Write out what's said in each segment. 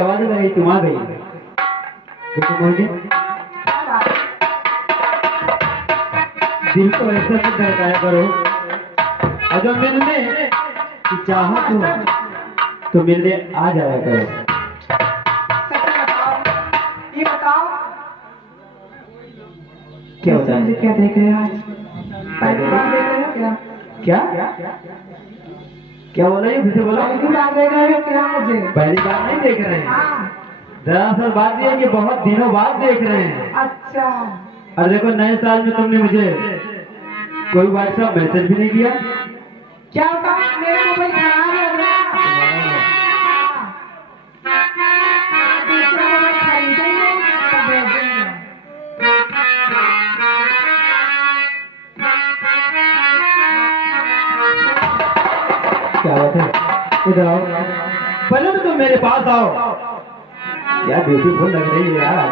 आवाज लगी तुम आ गई। देखो मुझे दिल को ऐसा मत धड़काया करो, और जब मिलने की चाहत हो तो मिलने आ जाया करो। ये बताओ क्या होता है? क्या देख रहे हैं आज? पहली बार देख रहे हो क्या? क्या क्या बोला? ये फिर से बोला। पहली बार देख रहे हो क्या मुझे? पहली बार नहीं देख रहे हैं, हाँ। दरअसल बात यह है कि बहुत दिनों बाद देख रहे हैं। अच्छा। और देखो नए साल में तुमने मुझे कोई व्हाट्सएप मैसेज भी नहीं दिया। क्या होता? मेरा मोबाइल खराब हो गया। दूसरा मोबाइल खरीदेंगे तो भेजेंगे। क्या बात है? इधर आओ, पहले तो तुम मेरे पास आओ। क्या ब्यूटीफुल लग रही है यार।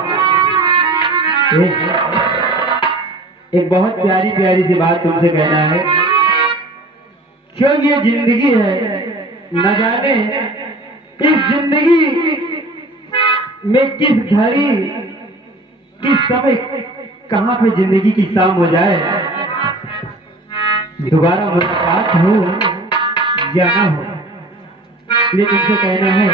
एक बहुत प्यारी प्यारी सी बात तुमसे कहना है। क्यों ये जिंदगी है, न जाने इस जिंदगी में किस घड़ी किस समय कहां पे जिंदगी की शाम हो जाए, दोबारा मुलाकात हो या ना हो, लेकिन तुमसे कहना है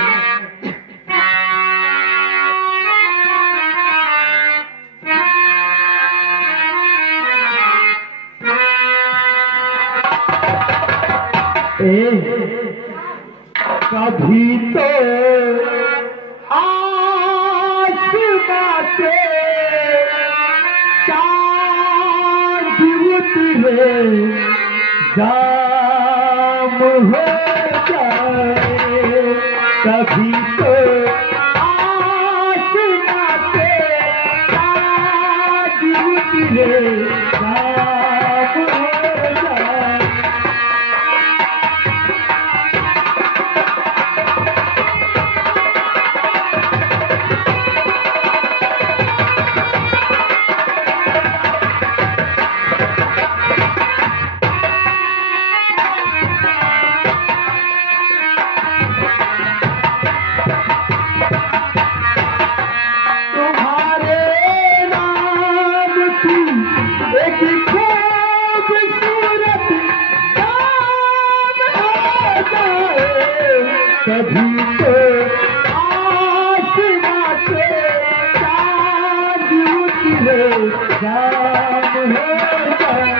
कभी तो आसमां से चांद उतरे, जाम हो जाए। कभी तो आसमां से चांद उतरे, जाम हो जाए। कभी तो आसमां से चांद उतरे, जाम हो जाए।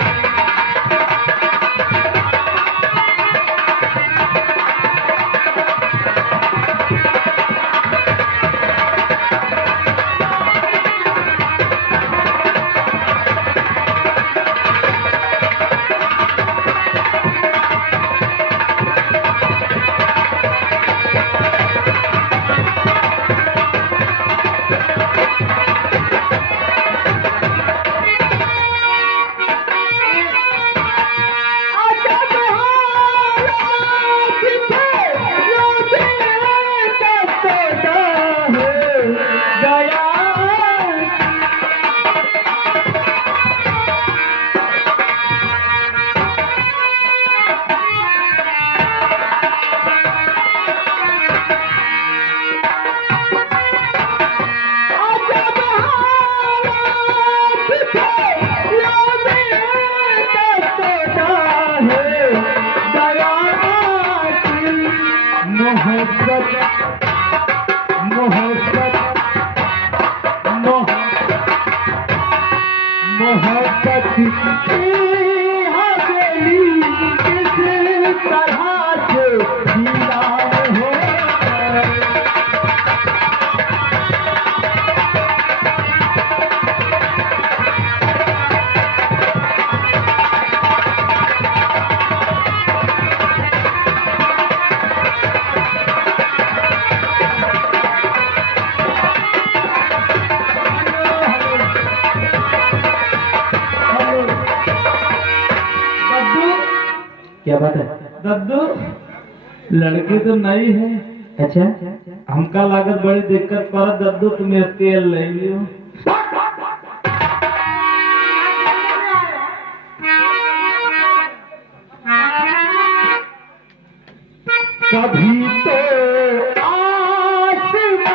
मोहब्बत की हवेली किस तरह से वीरान हो जाए। क्या बात है दद्दू? लड़की तो नहीं है। अच्छा, हमका लागत बड़ी दिक्कत पड़त दद्दू, तुम्हें तेल ले लियो। कभी तो आसमां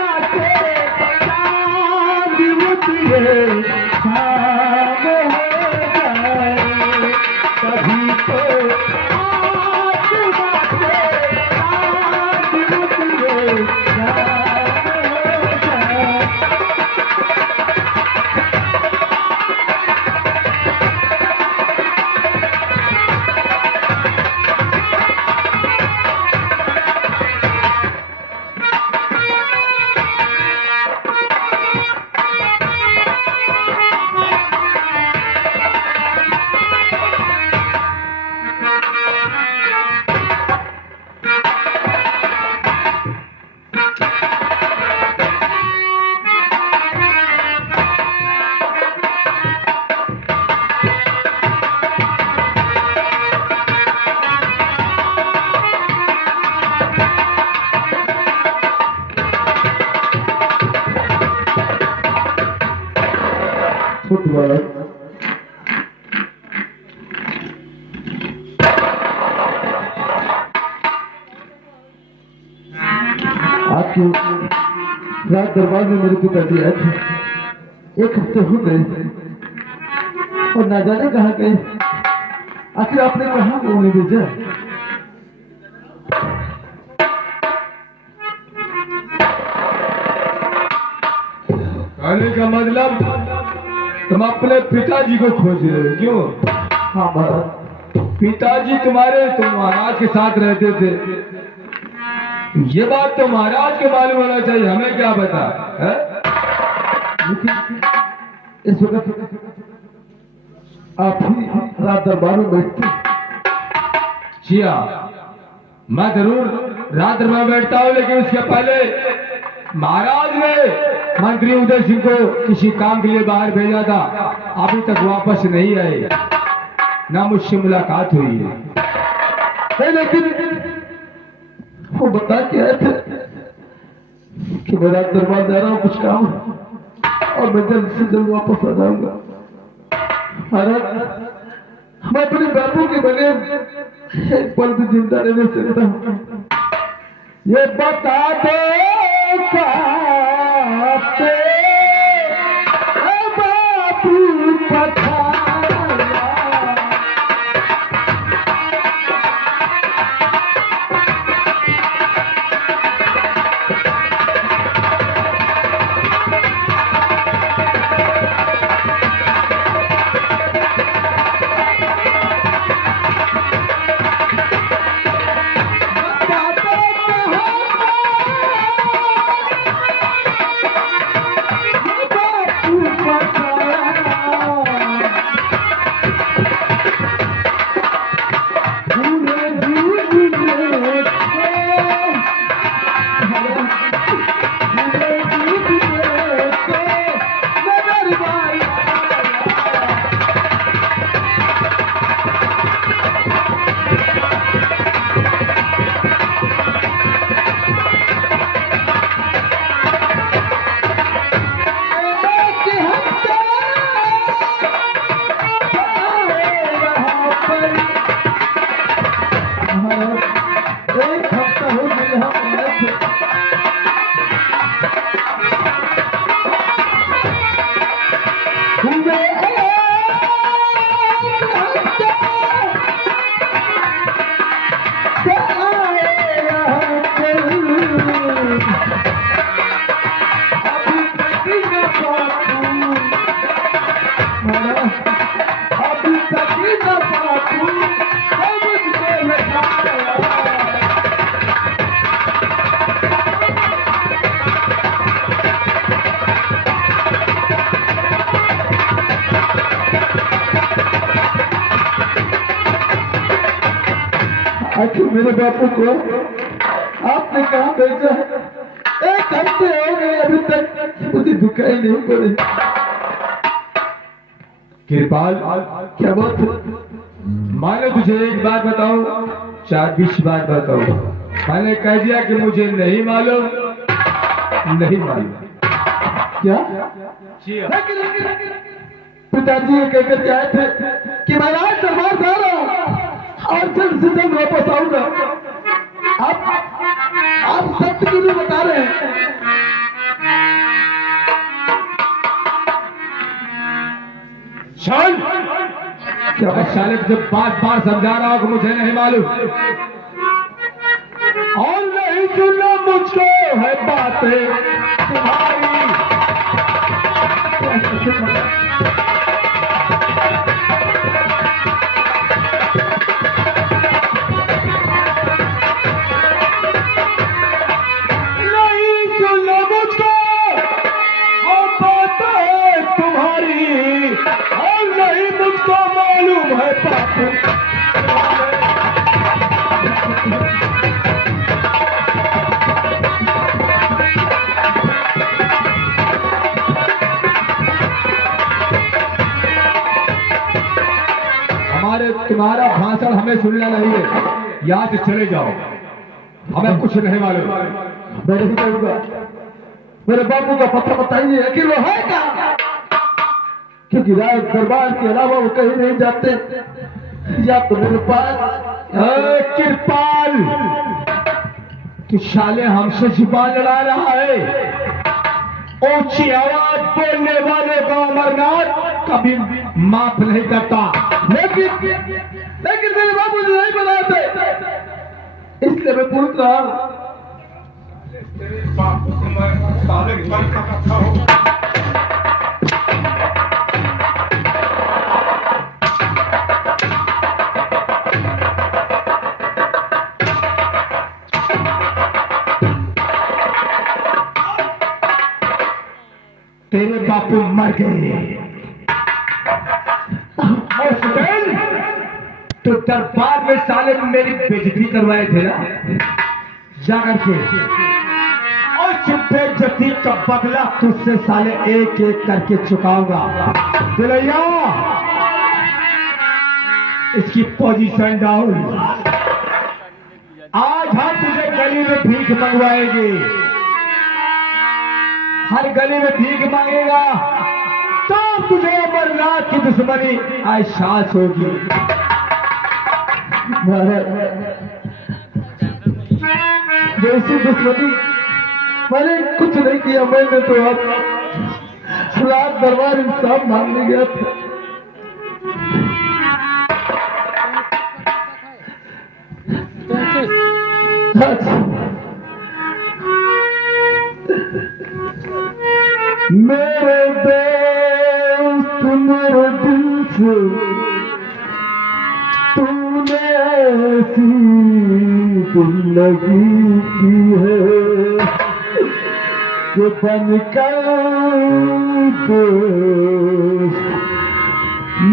कोतवाल। आपकी रात दरबार में मेरे पिताजी आए थे, 1 हफ्ते हो गए और ना जाने कहाँ गए। आखिर आपने कहाँ उन्हें भेजा? कहने का मतलब तुम अपने पिताजी को खोज रहे हो, क्यों? हाँ महाराज। पिताजी तुम्हारे तुम महाराज के साथ रहते थे, ये बात तो महाराज को मालूम होना चाहिए, हमें क्या पता है? लेकिन इस वक्त आप ही रात दरबार में बैठते। जी हाँ, मैं जरूर रात दरबार में बैठता हूँ, लेकिन उसके पहले महाराज ने मंत्री उदय सिंह को किसी काम के लिए बाहर भेजा था, अभी तक वापस नहीं आए, ना मुझसे मुलाकात हुई है। नहीं, लेकिन वो बता के आए थे कि मैं रात दरबार जा रहा हूँ, कुछ काम और मैं जल्द से जल्द वापस आ जाऊंगा। महाराज, मैं अपने बापू के बगैर एक पल भी जिंदा नहीं रह सकता। ये बता दो बापू पठाया। आखिर मेरे बापू को आपने कहा भेजा? 1 हफ्ते हो गए, अभी तक मुझे दिखाई नहीं पड़े। कृपाल, क्या बात है? मैंने तुझे एक बात बताऊं, 4-20 बात बताऊं। मैंने कह दिया कि मुझे नहीं मालूम, नहीं मालूम। क्या? जी हाँ। पिताजी ये कहकर के आए थे कि मैं आज दरबार जा रहा हूँ और जल्द से जल्द वापस आऊंगा। आप सत्य क्यों नहीं बता रहे हैं? चल, क्या मैं साले को जब 5 बार समझा रहा हूं कि मुझे नहीं मालूम और नहीं सुनना मुझको है बातें तुम्हारी। नहीं सुनना मुझको है बातें तुम्हारी और नहीं मुझको मालूम है बातें। तुम्हारा भाषण हमें सुनना नहीं है, यहाँ से चले जाओ, हमें कुछ नहीं मालूम। मैं नहीं करूंगा। मेरे बापू का पता बताइए कि वो है क्या? क्योंकि राज दरबार के अलावा वो कहीं नहीं जाते। या तो मेरे पास कृपाल, तू साले हमसे जुबान लड़ा रहा है। ऊंची आवाज बोलने वाले को अमरनाथ कभी माफ नहीं करता। लेकिन मेरे बाबू जी नहीं बनाते, इसलिए मैं पूछ रहा हूं। तेरे बापू मर गए और सुबेल, तो दरबार में साले मेरी बेइज्जती करवाए थे ना, जाकर के, और चुप्पे जती का बदला तुझसे साले एक एक करके चुकाऊंगा। दिलैया, इसकी पोजीशन डाउन। आज हम तुझे गली में भीख मंगवाएंगे, हर गली में भीख मांगेगा तो तुझे अमरनाथ की दुश्मनी एहसास होगी। जैसी दुश्मनी मैंने कुछ नहीं किया, मैंने तो अब रात दरबार इंसाफ मांगने गया था। मेरे दोस्त मेरे दिल से तूने ऐसी जिंदगी की है कि बनकर दोस्त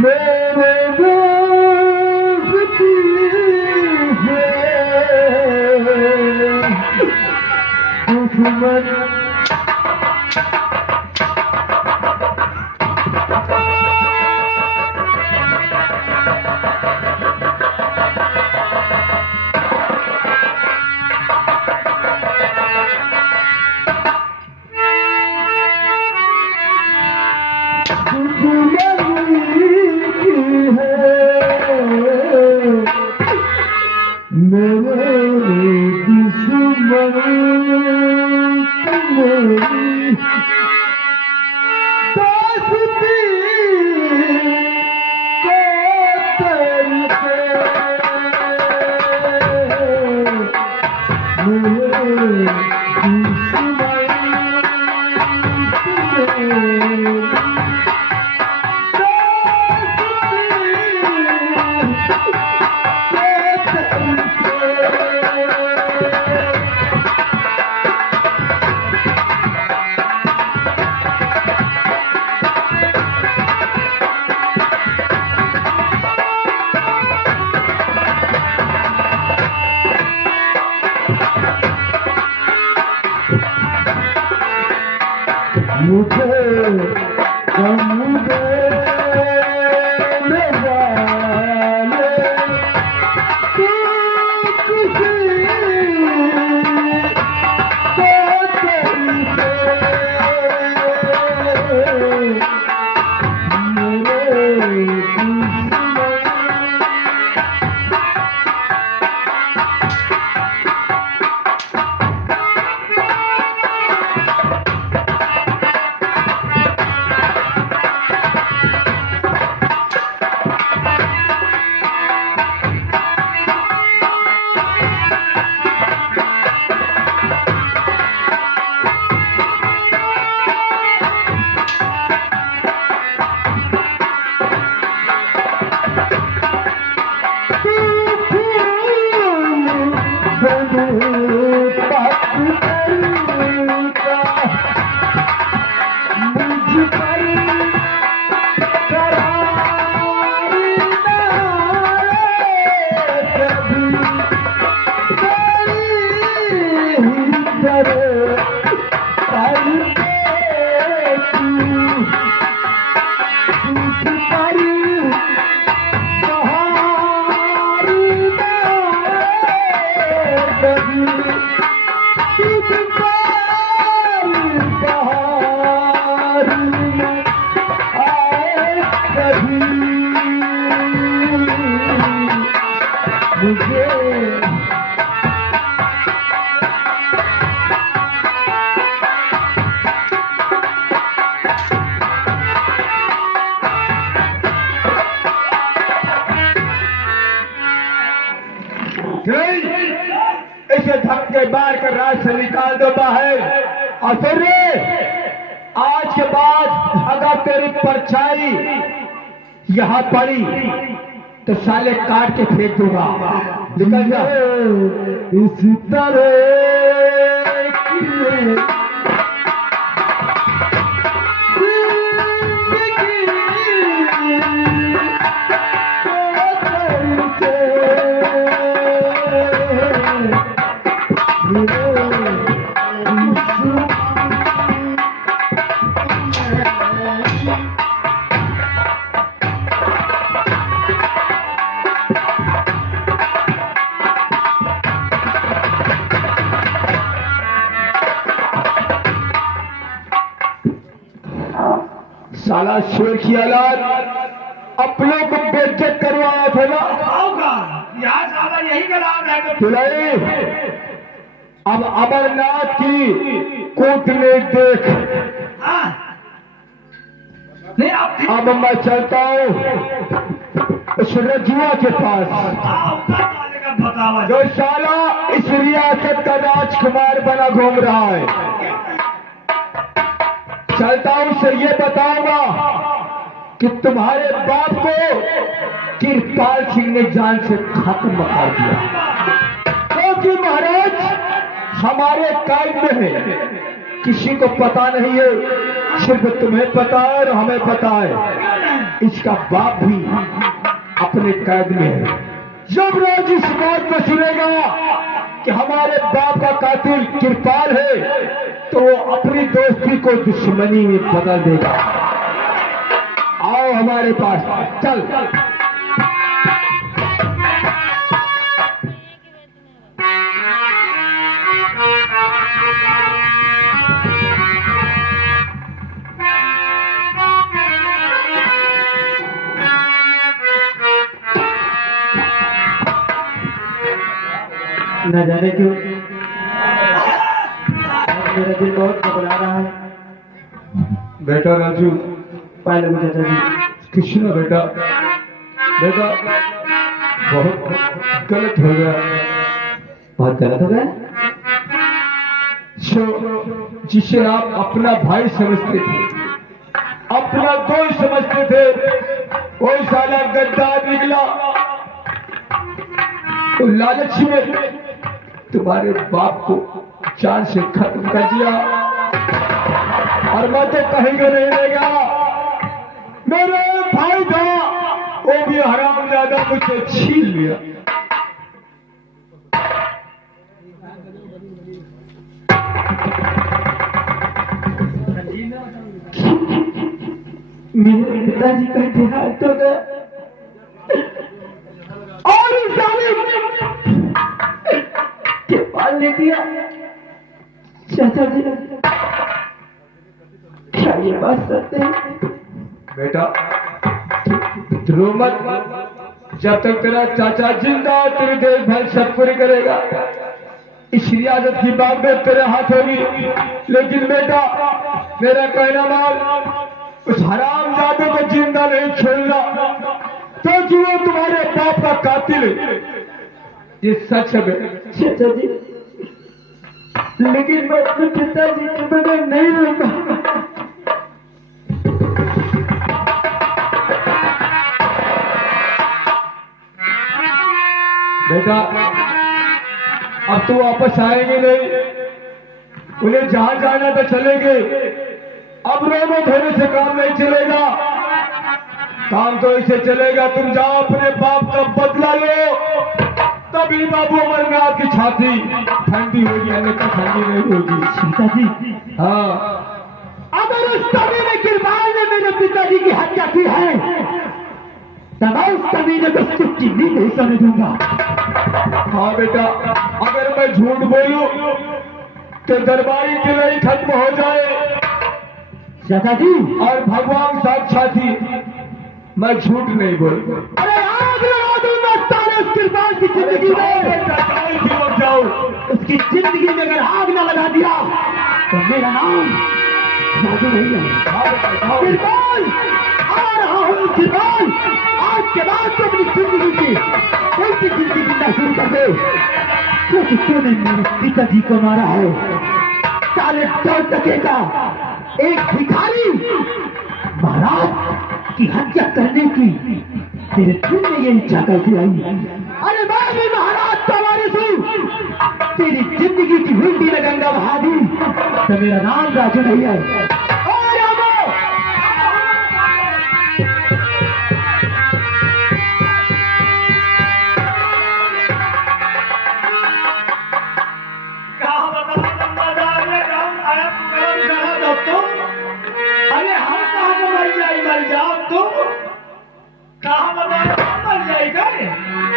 मेरे दोस्त है दुश्मन। मुझे गम देने वाले तू किसी को चलते मेरे इसे धक्के मार कर राज से निकाल दो बाहर। और फिर आज के बाद अगर तेरी परछाई यहाँ पड़ी तो साले काट के फेंक दूंगा। निकल जा। इसी साला शेर की औलाद अपने को बेइज्जत करवाया था ना। यहाँ साला यही कलाम है। तुलाई अब अमरनाथ की कूटने देख। नहीं आप अब मैं चलता हूँ उस रजुआ के पास जो साला इस रियासत का राजकुमार बना घूम रहा है। चलता हूं से ये बताऊंगा कि तुम्हारे बाप को किरपाल सिंह ने जान से खत्म कर दिया। क्योंकि महाराज हमारे कैद में है, किसी को पता नहीं है, सिर्फ तुम्हें पता है और हमें पता है। इसका बाप भी अपने कैद में है। जब रोज इस बात को सुनेगा कि हमारे बाप का कातिल किरपाल है तो वो अपनी दोस्ती को दुश्मनी में बदल देगा। आओ हमारे पास, चल। न जाने क्यों मेरा दिल बहुत घबरा रहा है। बेटा राजू, पहले मुझे चाहिए कृष्ण बेटा, बेटा बहुत गलत हो गया। बहुत गलत हो गया। जिसे आप अपना भाई समझते थे, अपना दोस्त समझते थे, कोई साला गद्दार निकला तो लालच में तुम्हारे बाप को जान से खत्म कर दिया। और मैं तो कहेंगे नहीं रहेगा। मेरे भाई था वो भी हरामजादा मुझसे छीन लिया। मेरे पिताजी का देहांत हो गया और इस जालिम के पाल ले दिया। चाचा जी क्या ये बात सत्य है? बेटा रो मत, जब तक तेरा चाचा जिंदा तेरी देखभाल सब पूरी करेगा। इस रियासत की बात में तेरे हाथ होगी। लेकिन बेटा मेरा कहना मान, उस हरामजादे को जिंदा नहीं छोड़ना, क्योंकि वो तुम्हारे बाप का कातिल है। ये सच है चाचा जी, लेकिन मैं अपने पिताजी के बगैर नहीं रहूंगा। बेटा अब तो वापस आएंगे नहीं, उन्हें जहां जाना तो चलेंगे। अब रोने धोने से काम नहीं चलेगा, काम तो ऐसे चलेगा तुम जाओ अपने बाप का बदला लो, तभी बाबू अमरनाथ की छाती ठंडी होगी, अन्यथा ठंडी नहीं होगी। सीता जी, हाँ, अगर उस कवि ने किरपाल ने मेरे पिताजी की हत्या की है तब उस कवि ने बस चुटकी भी नहीं समझ दूंगा। हाँ बेटा, अगर मैं झूठ बोलूं तो दरबारी की लड़ाई खत्म हो जाए। चाचा जी, और भगवान साक्षात ही, मैं झूठ नहीं बोलूं। अरे आग लगा दूंगा सारे उसके इरफान की जिंदगी में जाओ, उसकी जिंदगी में अगर आग न लगा दिया तो मेरा नाम राजू नहीं है। इरफान आ रहा हूँ इरफान, आज के बाद तो अपनी जिंदगी की कोई सी जिंदगी जीना शुरू कर दे। क्योंकि तूने मेरे पिताजी को मारा है, साले 2 का एक भिखारी महाराज की हत्या करने की तेरे दिल में ये इच्छा कैसे आई? अरे मैं भी महाराज का वारिस हूँ, तेरी जिंदगी की हुंडी में गंगा बहा दी तो मेरा नाम राजू नहीं है।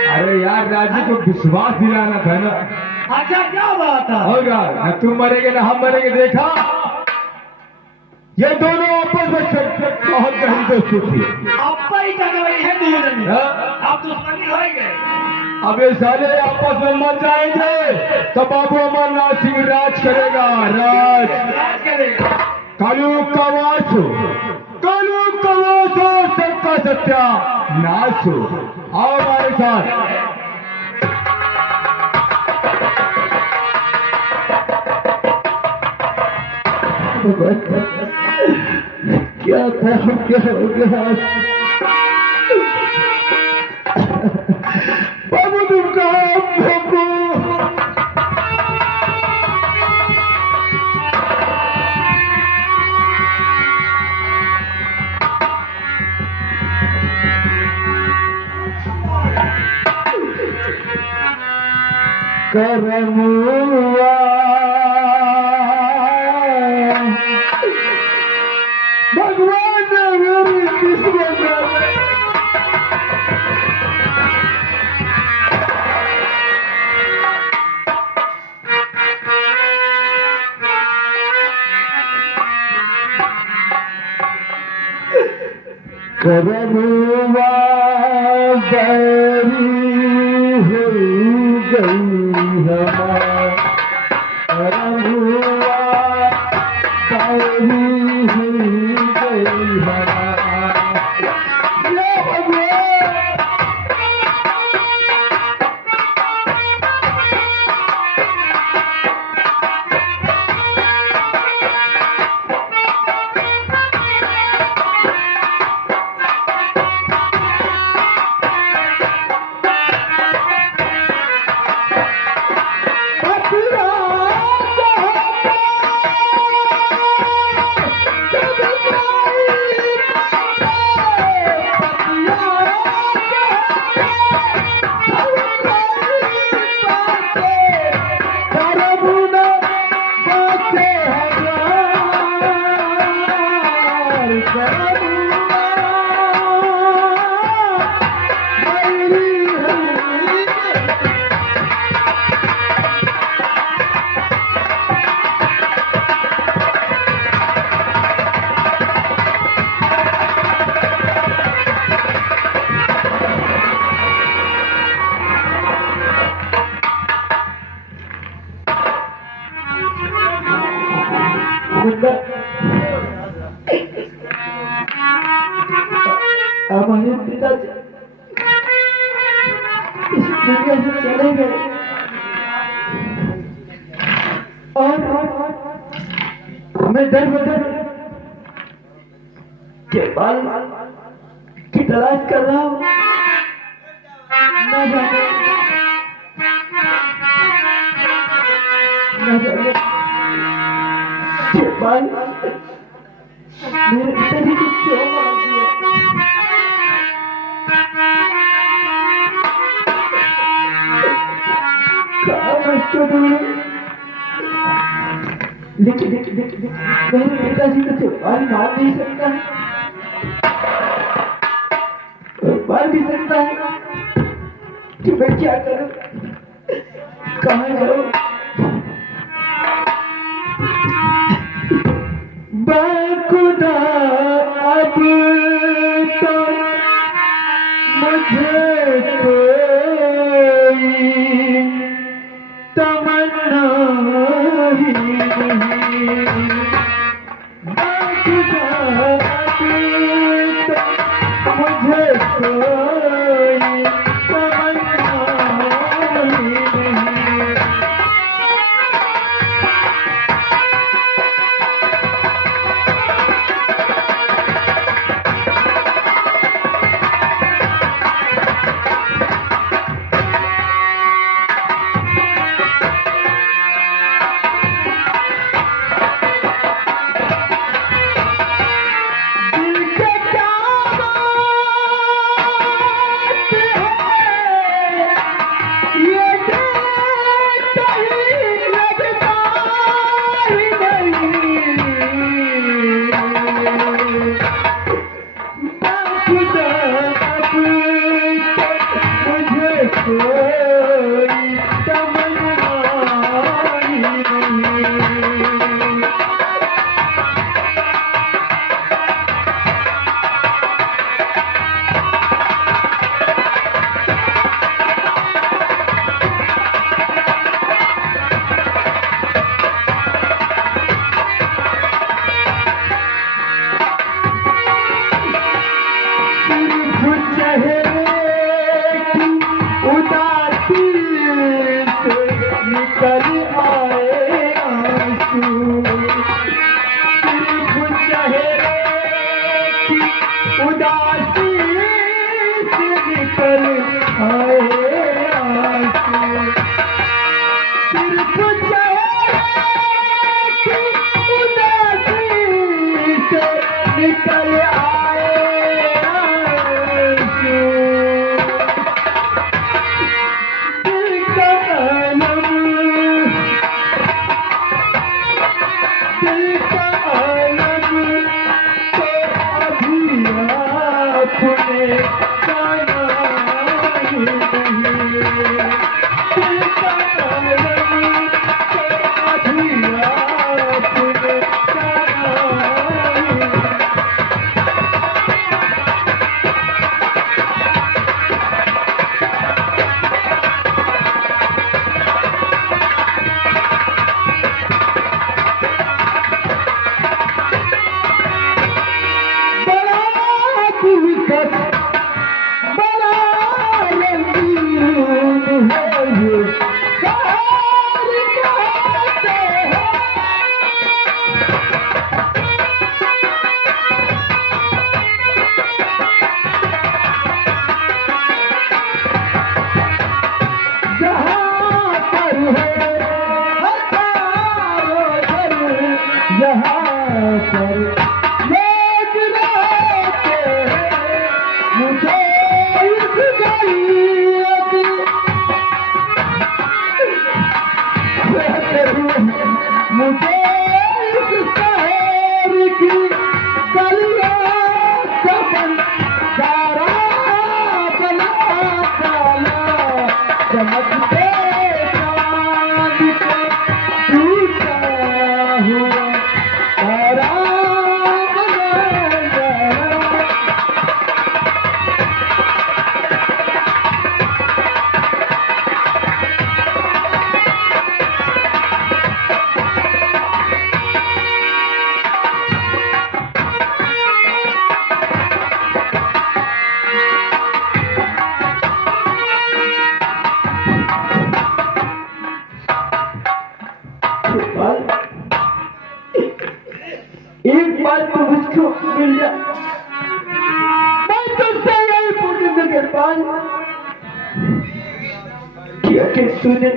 अरे यार राजू को विश्वास दिलाना था ना। अच्छा क्या बात है? होगा न तुम मरेंगे ना हम मरेंगे। देखा ये दोनों आपस में बहुत गहरी दोस्ती थी। आपा ही टकराई है दोनों। हाँ? आप दुश्मनी हो गए। अब ये साले आपस में मर जाएंगे तो बाबू अमरनाथ सिंह राज करेगा। राज करेगा। कालू का वासो, कालू का वासो, सबका सत्या नासो। आओ हमारे साथ। क्या था, क्या हो गया? बाबू तुम कहाँ? बाबू करमुआ भगवान ने मेरी किस्मत करमुआ बरी हो गई हमारा, करमुआ बरी हो गई हमारा। ये भगवान हमारे पिताजी इस दुनिया से चले गए और मैं दर बदर के बाल की तलाश कर रहा हूँ। न जाने के बाल मेरे पिताजी को क्यों मार दिया? लेकिन मेरे पिताजी को त्योहार मार नहीं सकता और मार भी सकता है कि मैं क्या करूं, कहाँ जाऊं? खुदा अब तो मुझे ही नहीं, बाखुदा तो मुझे कोई तमन्ना ही नहीं। एक बार तो मुझको मिल जा, मैं तुझसे यही पूछूंगा किरपान क्या कि तूने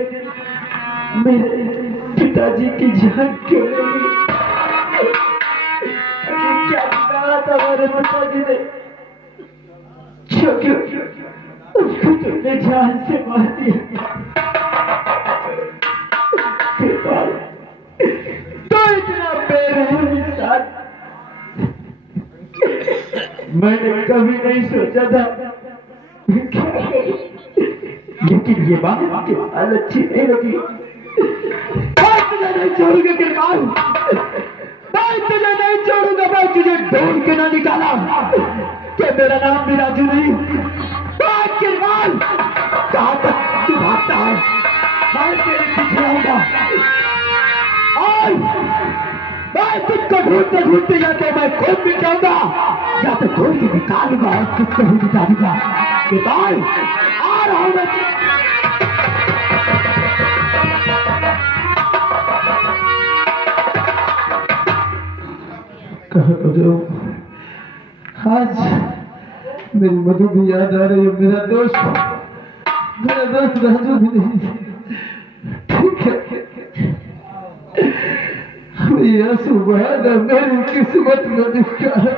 मेरे पिताजी की जान क्यों ली? क्या कहा था हमारे पिताजी ने क्यों उसको तुमने जान से मार दिया? किरपान तो इतना बेरहम इंसान मैंने कभी नहीं सोचा था, लेकिन ये बात आपके हाल अच्छी नहीं लगी। मैं तुझे नहीं छोड़ूंगा किरपान, मैं तुझे नहीं छोड़ूंगा, मैं तुझे ढूंढ के ना निकाला क्या मेरा नाम भी राजू नहीं? किरपान कहाँ तक तू भागता है? मैं तेरे पीछे आऊंगा, तुझको ढूंढते ढूंढते या तो मैं खुद मिट जाऊंगा या तो ढूंढ के निकालूंगा और तुझको भी मिटा दूंगा। गोपाल आ रहा हूं मैं। कहाँ जाऊं? आज मेरी मधु भी याद आ रही है, मेरा दोस्त राजू भी नहीं। ठीक है, ये आंसू बहाना मेरी किस्मत में लिखा है।